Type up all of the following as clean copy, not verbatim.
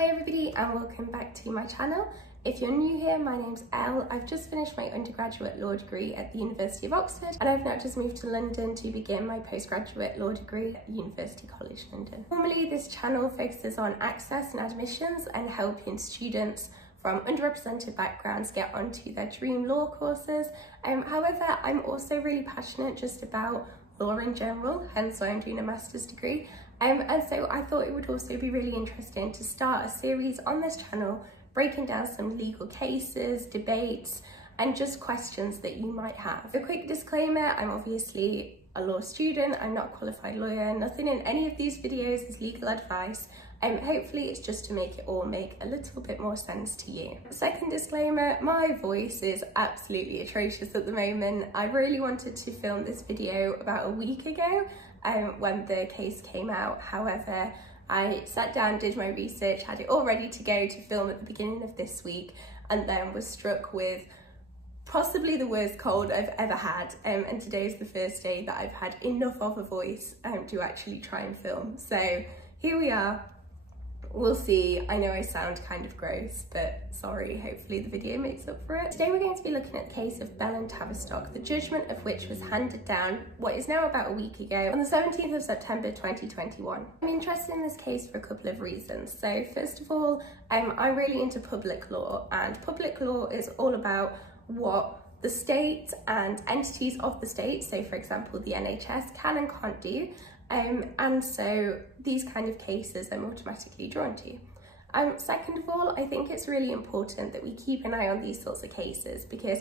Hi everybody and welcome back to my channel. If you're new here, my name's Elle. I've just finished my undergraduate law degree at the University of Oxford and I've now just moved to London to begin my postgraduate law degree at University College London. Normally this channel focuses on access and admissions and helping students from underrepresented backgrounds get onto their dream law courses. However, I'm also really passionate just about law in general, hence why I'm doing a master's degree. And so I thought it would also be really interesting to start a series on this channel breaking down some legal cases, debates, and just questions that you might have. A quick disclaimer, I'm obviously a law student, I'm not a qualified lawyer, nothing in any of these videos is legal advice, and hopefully it's just to make it all make a little bit more sense to you. Second disclaimer, my voice is absolutely atrocious at the moment. I really wanted to film this video about a week ago when the case came out. However, I sat down, did my research, had it all ready to go to film at the beginning of this week, and then was struck with possibly the worst cold I've ever had, and today's the first day that I've had enough of a voice to actually try and film. So here we are. We'll see. I know I sound kind of gross, but sorry, hopefully the video makes up for it. Today we're going to be looking at the case of Elle and Tavistock, the judgment of which was handed down what is now about a week ago on the 17th of September 2021. I'm interested in this case for a couple of reasons. So first of all, I'm really into public law, and public law is all about what the state and entities of the state, so for example the NHS, can and can't do. And so these kind of cases I'm automatically drawn to. Second of all, I think it's really important that we keep an eye on these sorts of cases, because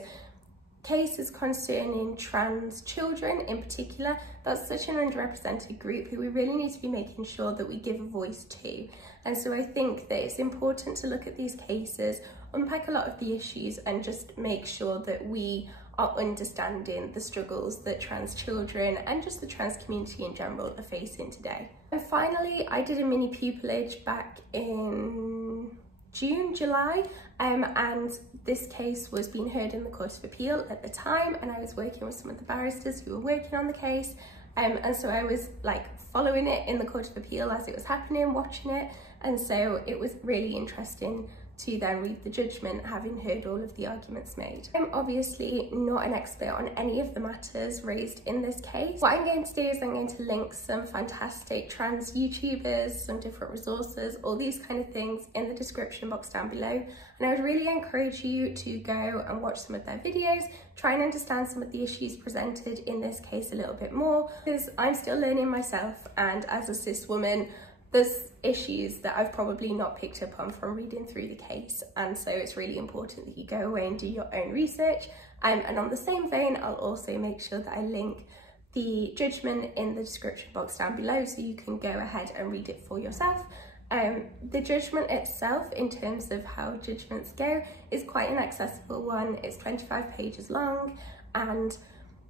cases concerning trans children in particular, that's such an underrepresented group who we really need to be making sure that we give a voice to. And so I think that it's important to look at these cases, unpack a lot of the issues, and just make sure that we are understanding the struggles that trans children and just the trans community in general are facing today. And finally, I did a mini pupillage back in July, and this case was being heard in the Court of Appeal at the time, and I was working with some of the barristers who were working on the case, and so I was like following it in the Court of Appeal as it was happening, watching it, and so it was really interesting to then read the judgment, having heard all of the arguments made. I'm obviously not an expert on any of the matters raised in this case. What I'm going to do is I'm going to link some fantastic trans YouTubers, some different resources, all these kind of things in the description box down below. And I would really encourage you to go and watch some of their videos, try and understand some of the issues presented in this case a little bit more, because I'm still learning myself, and as a cis woman, there's issues that I've probably not picked up on from reading through the case, and so it's really important that you go away and do your own research. And on the same vein, I'll also make sure that I link the judgment in the description box down below so you can go ahead and read it for yourself. The judgment itself, in terms of how judgments go, is quite an accessible one. It's 25 pages long, and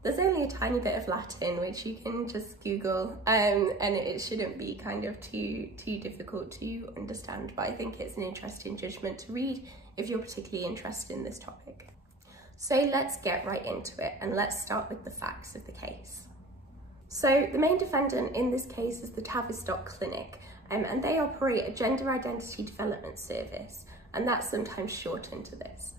there's only a tiny bit of Latin which you can just Google, and it shouldn't be kind of too difficult to understand, but I think it's an interesting judgment to read if you're particularly interested in this topic. So let's get right into it, and let's start with the facts of the case. So the main defendant in this case is the Tavistock Clinic, and they operate a gender identity development service, and that's sometimes shortened to this.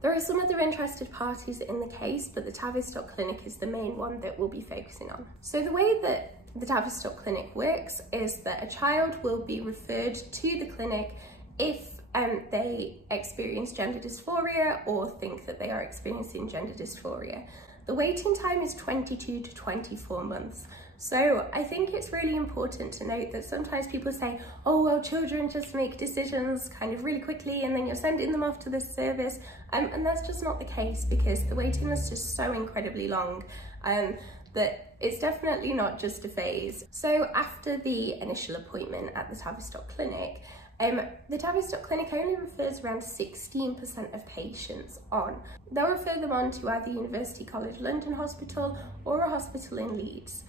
There are some other interested parties in the case, but the Tavistock Clinic is the main one that we'll be focusing on. So the way that the Tavistock Clinic works is that a child will be referred to the clinic if they experience gender dysphoria or think that they are experiencing gender dysphoria. The waiting time is 22 to 24 months. So I think it's really important to note that sometimes people say, oh, well, children just make decisions kind of really quickly and then you're sending them off to this service. And that's just not the case, because the waiting list is so incredibly long that it's definitely not just a phase. So after the initial appointment at the Tavistock Clinic, the Tavistock Clinic only refers around 16% of patients on. They'll refer them on to either University College London Hospital or a hospital in Leeds.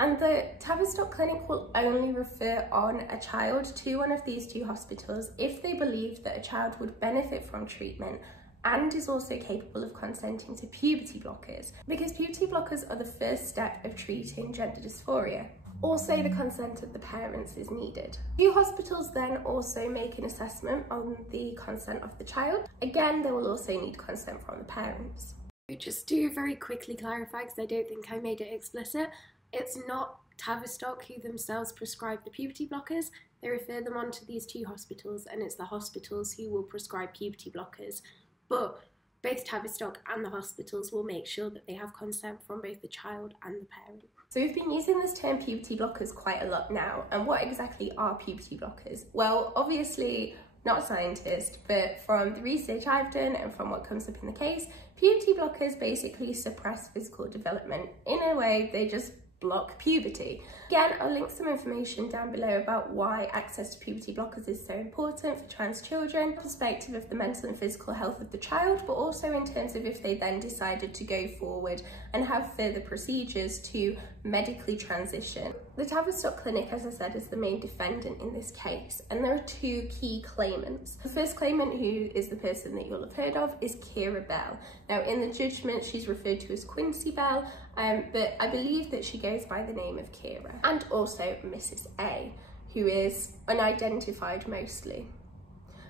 And the Tavistock Clinic will only refer on a child to one of these two hospitals if they believe that a child would benefit from treatment and is also capable of consenting to puberty blockers, because puberty blockers are the first step of treating gender dysphoria. Also, the consent of the parents is needed. Few hospitals then also make an assessment on the consent of the child. Again, they will also need consent from the parents. Just to very quickly clarify, because I don't think I made it explicit, it's not Tavistock who themselves prescribe the puberty blockers. They refer them on to these two hospitals, and it's the hospitals who will prescribe puberty blockers. But both Tavistock and the hospitals will make sure that they have consent from both the child and the parent. So we've been using this term puberty blockers quite a lot now, and what exactly are puberty blockers? Well, obviously not a scientist, but from the research I've done and from what comes up in the case, puberty blockers basically suppress physical development. In a way, they just block puberty. Again, I'll link some information down below about why access to puberty blockers is so important for trans children, perspective of the mental and physical health of the child, but also in terms of if they then decided to go forward and have further procedures to medically transition. The Tavistock Clinic, as I said, is the main defendant in this case, and there are two key claimants. The first claimant, who is the person that you'll have heard of, is Kira Bell. Now, in the judgment, she's referred to as Quincy Bell, but I believe that she goes by the name of Kira. And also Mrs. A, who is unidentified mostly.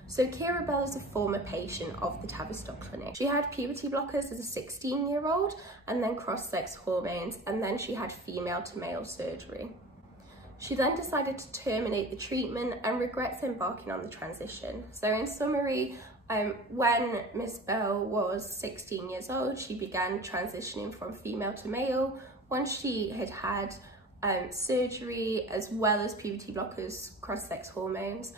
So Kira Bell is a former patient of the Tavistock Clinic. She had puberty blockers as a 16-year-old, and then cross-sex hormones, and then she had female-to-male surgery. She then decided to terminate the treatment and regrets embarking on the transition. So in summary, when Miss Bell was 16 years old, she began transitioning from female to male. Once she had had surgery as well as puberty blockers, cross-sex hormones,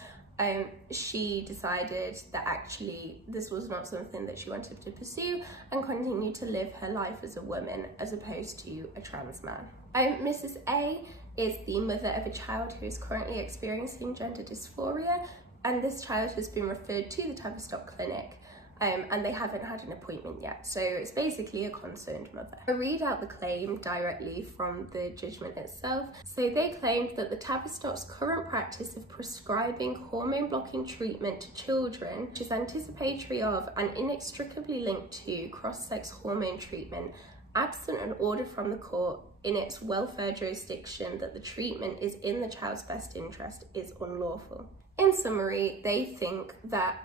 she decided that actually this was not something that she wanted to pursue and continue to live her life as a woman as opposed to a trans man. Mrs. A is the mother of a child who is currently experiencing gender dysphoria, and this child has been referred to the Tavistock Clinic, and they haven't had an appointment yet, so it's basically a concerned mother. I'll read out the claim directly from the judgment itself. So they claimed that the Tavistock's current practice of prescribing hormone blocking treatment to children, which is anticipatory of and inextricably linked to cross-sex hormone treatment, absent an order from the court in its welfare jurisdiction that the treatment is in the child's best interest, is unlawful. In summary, they think that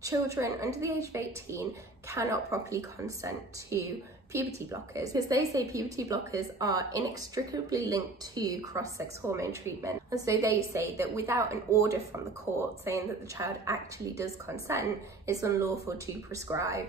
children under the age of 18 cannot properly consent to puberty blockers because they say puberty blockers are inextricably linked to cross-sex hormone treatment. And so they say that without an order from the court saying that the child actually does consent, it's unlawful to prescribe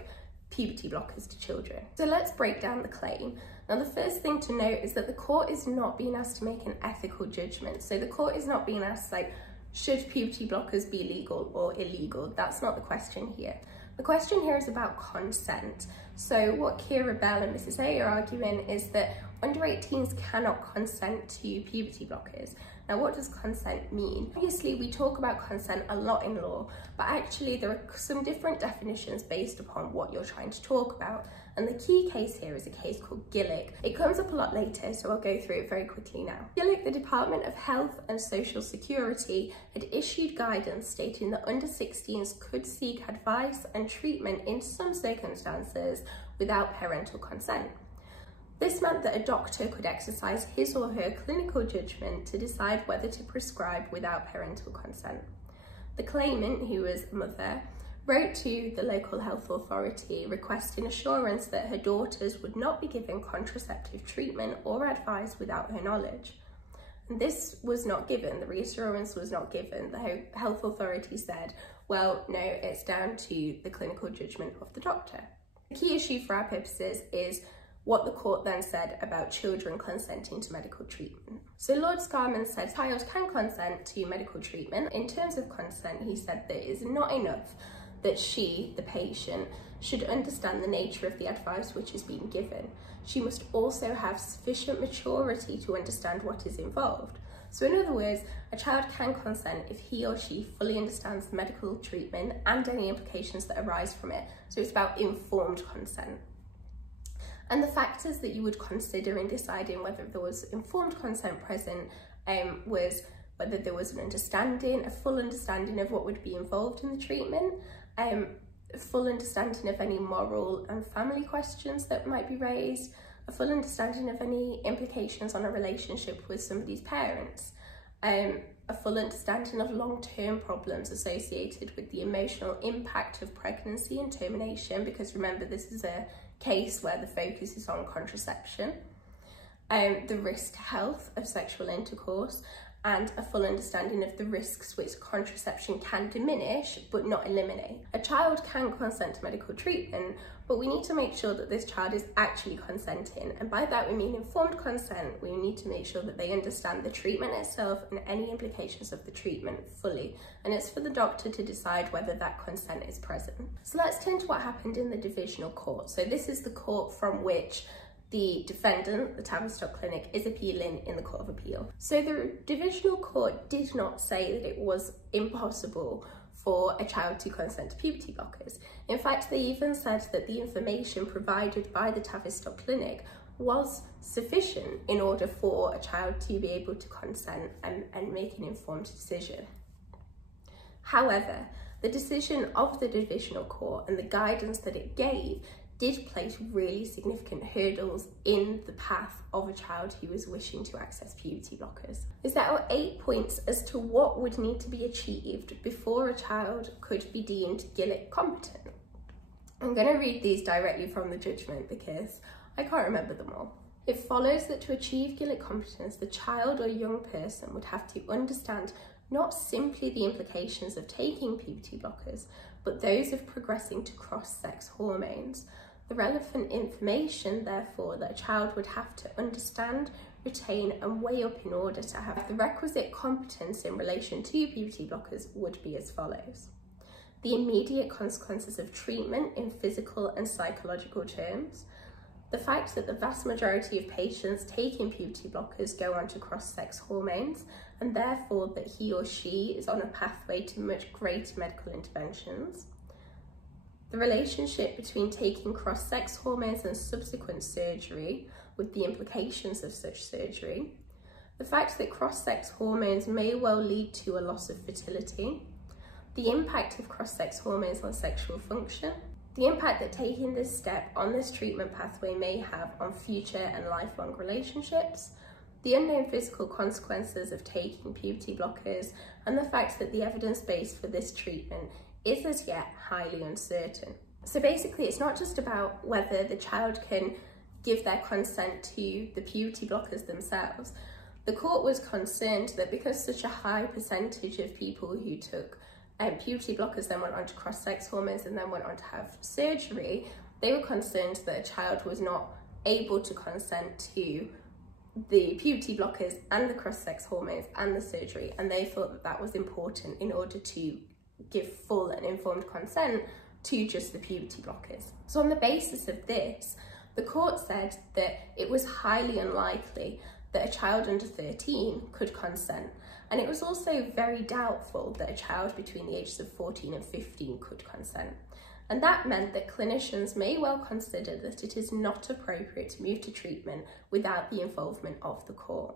puberty blockers to children. So let's break down the claim. Now, the first thing to note is that the court is not being asked to make an ethical judgment. So the court is not being asked, like, should puberty blockers be legal or illegal? That's not the question here. The question here is about consent. So what Kira Bell and Mrs. A are arguing is that under 18s cannot consent to puberty blockers. Now, what does consent mean? Obviously, we talk about consent a lot in law, but actually there are some different definitions based upon what you're trying to talk about. And the key case here is a case called Gillick. It comes up a lot later, so I'll go through it very quickly now. Gillick, the Department of Health and Social Security, had issued guidance stating that under 16s could seek advice and treatment in some circumstances without parental consent. This meant that a doctor could exercise his or her clinical judgment to decide whether to prescribe without parental consent. The claimant, who was a mother, wrote to the local health authority requesting assurance that her daughters would not be given contraceptive treatment or advice without her knowledge. And this was not given, the reassurance was not given. The health authority said, well, no, it's down to the clinical judgment of the doctor. The key issue for our purposes is what the court then said about children consenting to medical treatment. So Lord Scarman said a child can consent to medical treatment. In terms of consent, he said that it is not enough that she, the patient, should understand the nature of the advice which is being given. She must also have sufficient maturity to understand what is involved. So in other words, a child can consent if he or she fully understands the medical treatment and any implications that arise from it. So it's about informed consent. And the factors that you would consider in deciding whether there was informed consent present was whether there was an understanding, a full understanding of what would be involved in the treatment, full understanding of any moral and family questions that might be raised, a full understanding of any implications on a relationship with somebody's parents, a full understanding of long-term problems associated with the emotional impact of pregnancy and termination, because remember, this is a case where the focus is on contraception, the risk to health of sexual intercourse, and a full understanding of the risks which contraception can diminish but not eliminate. A child can consent to medical treatment, but we need to make sure that this child is actually consenting, and by that we mean informed consent. We need to make sure that they understand the treatment itself and any implications of the treatment fully, and it's for the doctor to decide whether that consent is present. So let's turn to what happened in the Divisional Court. So this is the court from which the defendant, the Tavistock Clinic, is appealing in the Court of Appeal. So the Divisional Court did not say that it was impossible for a child to consent to puberty blockers. In fact, they even said that the information provided by the Tavistock Clinic was sufficient in order for a child to be able to consent and make an informed decision. However, the decision of the Divisional Court and the guidance that it gave did place really significant hurdles in the path of a child who was wishing to access puberty blockers. There are 8 points as to what would need to be achieved before a child could be deemed Gillick competent. I'm going to read these directly from the judgment because I can't remember them all. It follows that to achieve Gillick competence, the child or young person would have to understand not simply the implications of taking puberty blockers, but those of progressing to cross-sex hormones. The relevant information, therefore, that a child would have to understand, retain and weigh up in order to have the requisite competence in relation to puberty blockers would be as follows. The immediate consequences of treatment in physical and psychological terms, the fact that the vast majority of patients taking puberty blockers go on to cross-sex hormones, and therefore that he or she is on a pathway to much greater medical interventions, the relationship between taking cross-sex hormones and subsequent surgery with the implications of such surgery, the fact that cross-sex hormones may well lead to a loss of fertility, the impact of cross-sex hormones on sexual function, the impact that taking this step on this treatment pathway may have on future and lifelong relationships, the unknown physical consequences of taking puberty blockers, and the fact that the evidence base for this treatment is as yet highly uncertain. So basically, it's not just about whether the child can give their consent to the puberty blockers themselves. The court was concerned that because such a high percentage of people who took puberty blockers then went on to cross-sex hormones and then went on to have surgery, they were concerned that a child was not able to consent to the puberty blockers and the cross-sex hormones and the surgery, and they thought that that was important in order to give full and informed consent to just the puberty blockers. So on the basis of this, the court said that it was highly unlikely that a child under 13 could consent, and it was also very doubtful that a child between the ages of 14 and 15 could consent. And that meant that clinicians may well consider that it is not appropriate to move to treatment without the involvement of the court.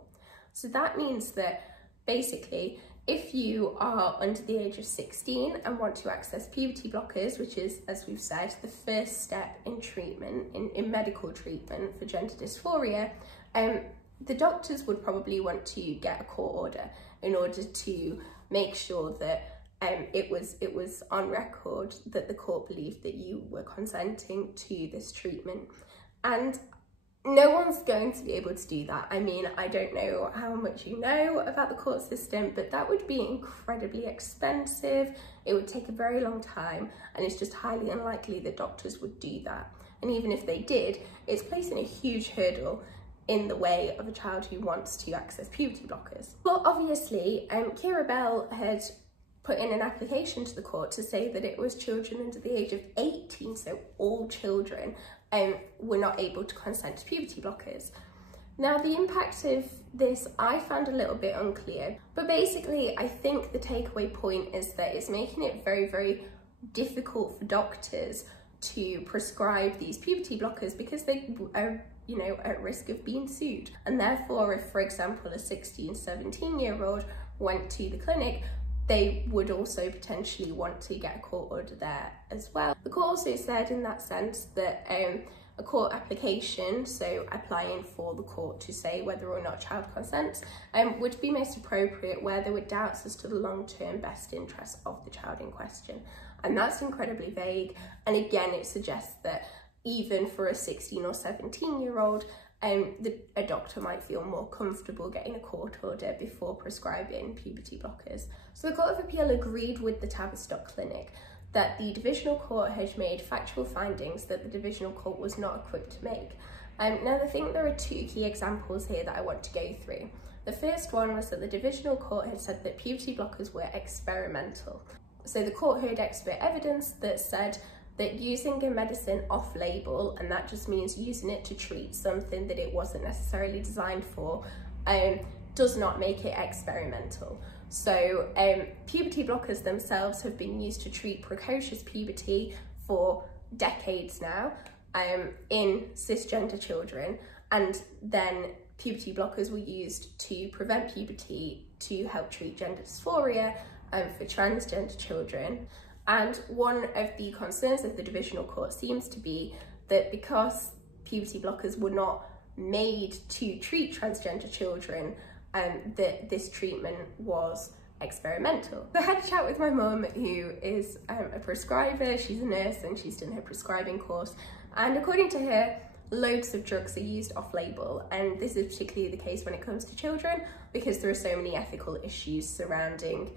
So that means that basically, if you are under the age of 16 and want to access puberty blockers, which is, as we've said, the first step in treatment, in medical treatment for gender dysphoria, the doctors would probably want to get a court order in order to make sure that it was on record that the court believed that you were consenting to this treatment. And no one's going to be able to do that. I mean, I don't know how much you know about the court system, but that would be incredibly expensive. It would take a very long time, and it's just highly unlikely that doctors would do that. And even if they did, it's placing a huge hurdle in the way of a child who wants to access puberty blockers. But obviously, Kira Bell had put in an application to the court to say that it was children under the age of 18, so all children were not able to consent to puberty blockers. Now, the impact of this I found a little bit unclear, but basically I think the takeaway point is that it's making it very, very difficult for doctors to prescribe these puberty blockers because they are, you know, at risk of being sued. And therefore, if, for example, a 16, 17-year-old went to the clinic, they would also potentially want to get a court order there as well. The court also said in that sense that a court application, so applying for the court to say whether or not child consents, would be most appropriate where there were doubts as to the long-term best interests of the child in question. And that's incredibly vague. And again, it suggests that even for a 16 or 17-year-old, a doctor might feel more comfortable getting a court order before prescribing puberty blockers. So the Court of Appeal agreed with the Tavistock clinic that the Divisional Court had made factual findings that the Divisional Court was not equipped to make. Now, I think there are two key examples here that I want to go through. The first one was that the Divisional Court had said that puberty blockers were experimental. So the court heard expert evidence that said that using a medicine off-label, and that just means using it to treat something that it wasn't necessarily designed for, does not make it experimental. So puberty blockers themselves have been used to treat precocious puberty for decades now in cisgender children, and then puberty blockers were used to prevent puberty to help treat gender dysphoria for transgender children. And one of the concerns of the Divisional Court seems to be that because puberty blockers were not made to treat transgender children, that this treatment was experimental. I had a chat with my mum, who is a prescriber. She's a nurse and she's done her prescribing course. And according to her, loads of drugs are used off-label, and this is particularly the case when it comes to children because there are so many ethical issues surrounding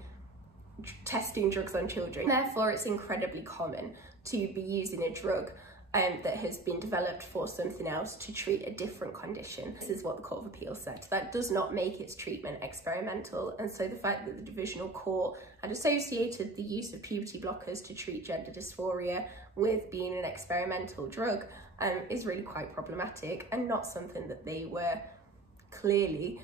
testing drugs on children. Therefore, it's incredibly common to be using a drug that has been developed for something else to treat a different condition. This is what the Court of Appeal said. That does not make its treatment experimental, and so the fact that the Divisional Court had associated the use of puberty blockers to treat gender dysphoria with being an experimental drug is really quite problematic, and not something that they were clearly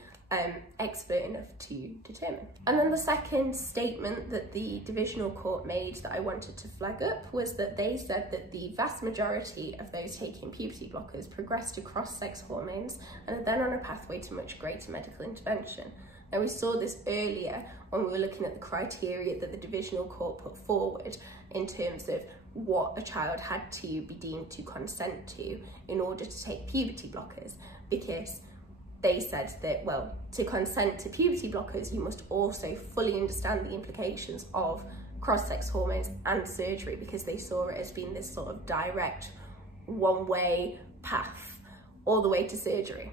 expert enough to determine. And then the second statement that the Divisional Court made that I wanted to flag up was that they said that the vast majority of those taking puberty blockers progress to cross-sex hormones and are then on a pathway to much greater medical intervention. Now, we saw this earlier when we were looking at the criteria that the Divisional Court put forward in terms of what a child had to be deemed to consent to in order to take puberty blockers, because they said that, well, to consent to puberty blockers, you must also fully understand the implications of cross-sex hormones and surgery, because they saw it as being this sort of direct one-way path all the way to surgery.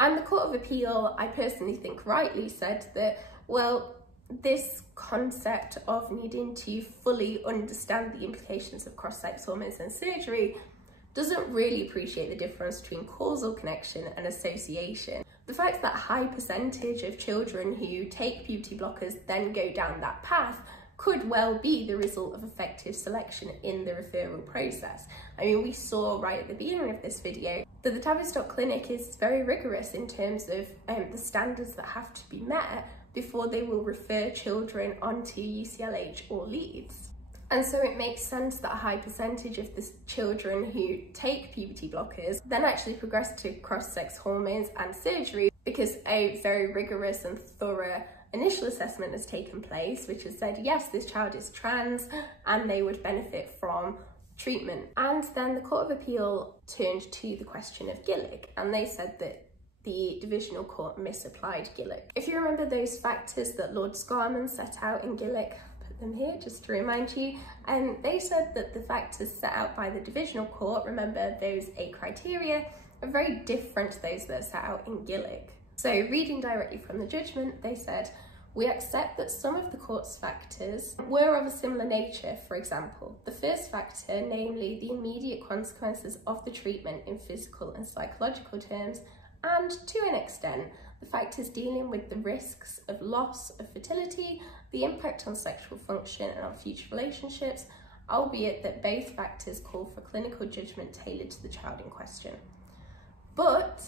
And the Court of Appeal, I personally think rightly, said that, well, this concept of needing to fully understand the implications of cross-sex hormones and surgery doesn't really appreciate the difference between causal connection and association. The fact that a high percentage of children who take puberty blockers then go down that path could well be the result of effective selection in the referral process. I mean, we saw right at the beginning of this video that the Tavistock clinic is very rigorous in terms of the standards that have to be met before they will refer children onto UCLH or Leeds. And so it makes sense that a high percentage of the children who take puberty blockers then actually progress to cross-sex hormones and surgery, because a very rigorous and thorough initial assessment has taken place, which has said, yes, this child is trans and they would benefit from treatment. And then the Court of Appeal turned to the question of Gillick, and they said that the Divisional Court misapplied Gillick. If you remember those factors that Lord Scarman set out in Gillick, them here just to remind you, and they said that the factors set out by the Divisional Court, remember those 8 criteria, are very different to those that are set out in Gillick. So reading directly from the judgment, they said, we accept that some of the court's factors were of a similar nature. For example, the first factor, namely the immediate consequences of the treatment in physical and psychological terms, and to an extent, the factors dealing with the risks of loss of fertility, the impact on sexual function and on future relationships, albeit that both factors call for clinical judgment tailored to the child in question. But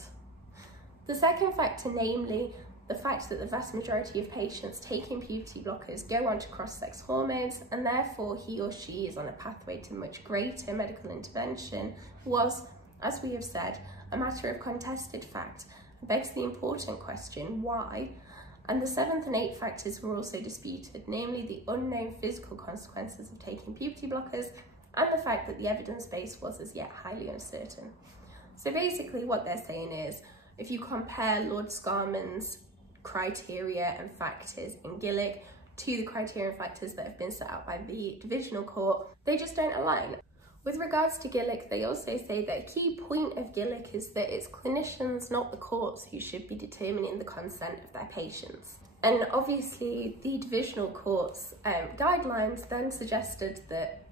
the second factor, namely the fact that the vast majority of patients taking puberty blockers go on to cross-sex hormones, and therefore he or she is on a pathway to much greater medical intervention, was, as we have said, a matter of contested fact, and begs the important question, why? And the 7th and 8th factors were also disputed, namely the unknown physical consequences of taking puberty blockers and the fact that the evidence base was as yet highly uncertain. So basically what they're saying is, if you compare Lord Scarman's criteria and factors in Gillick to the criteria and factors that have been set out by the Divisional Court, they just don't align. With regards to Gillick, they also say that a key point of Gillick is that it's clinicians, not the courts, who should be determining the consent of their patients. And obviously the Divisional Court's guidelines then suggested that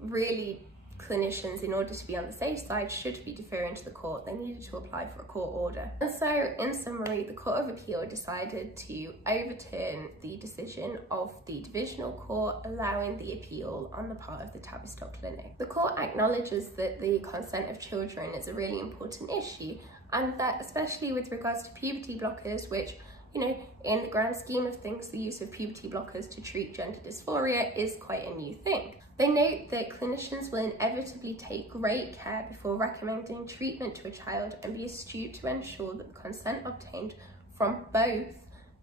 really clinicians, in order to be on the safe side, should be deferring to the court. They needed to apply for a court order. And so, in summary, the Court of Appeal decided to overturn the decision of the Divisional Court, allowing the appeal on the part of the Tavistock Clinic. The court acknowledges that the consent of children is a really important issue, and that especially with regards to puberty blockers, which, you know, in the grand scheme of things, the use of puberty blockers to treat gender dysphoria is quite a new thing. They note that clinicians will inevitably take great care before recommending treatment to a child and be astute to ensure that the consent obtained from both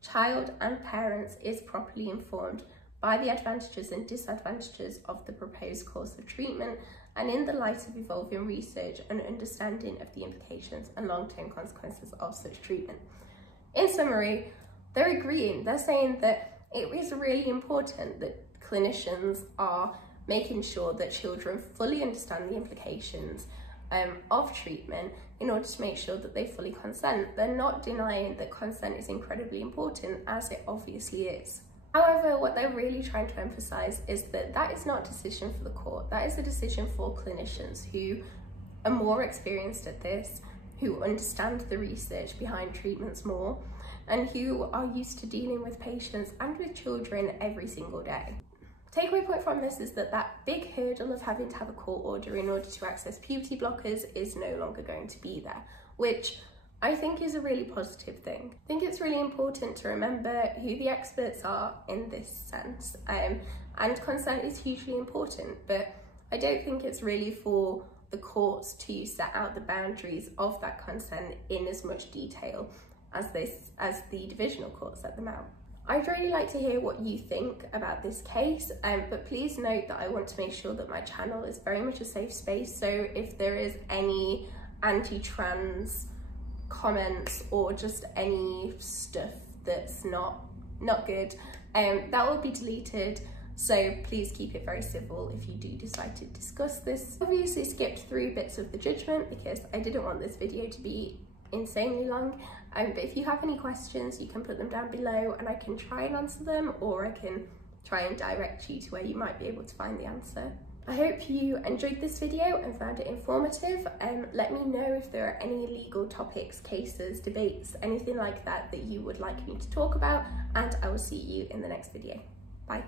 child and parents is properly informed by the advantages and disadvantages of the proposed course of treatment, and in the light of evolving research and understanding of the implications and long-term consequences of such treatment. In summary, they're agreeing. They're saying that it is really important that clinicians are making sure that children fully understand the implications of treatment in order to make sure that they fully consent. They're not denying that consent is incredibly important, as it obviously is. However, what they're really trying to emphasise is that that is not a decision for the court. That is a decision for clinicians who are more experienced at this, who understand the research behind treatments more, and who are used to dealing with patients and with children every single day. Takeaway point from this is that that big hurdle of having to have a court order in order to access puberty blockers is no longer going to be there, which I think is a really positive thing. I think it's really important to remember who the experts are in this sense, and consent is hugely important, but I don't think it's really for the courts to set out the boundaries of that consent in as much detail as the Divisional Court set them out. I'd really like to hear what you think about this case, but please note that I want to make sure that my channel is very much a safe space, so if there is any anti-trans comments or just any stuff that's not good, that will be deleted, so please keep it very civil if you do decide to discuss this. Obviously skipped through bits of the judgment because I didn't want this video to be insanely long, but if you have any questions you can put them down below and I can try and answer them, or I can try and direct you to where you might be able to find the answer. I hope you enjoyed this video and found it informative. Let me know if there are any legal topics, cases, debates, anything like that that you would like me to talk about, and I will see you in the next video. Bye.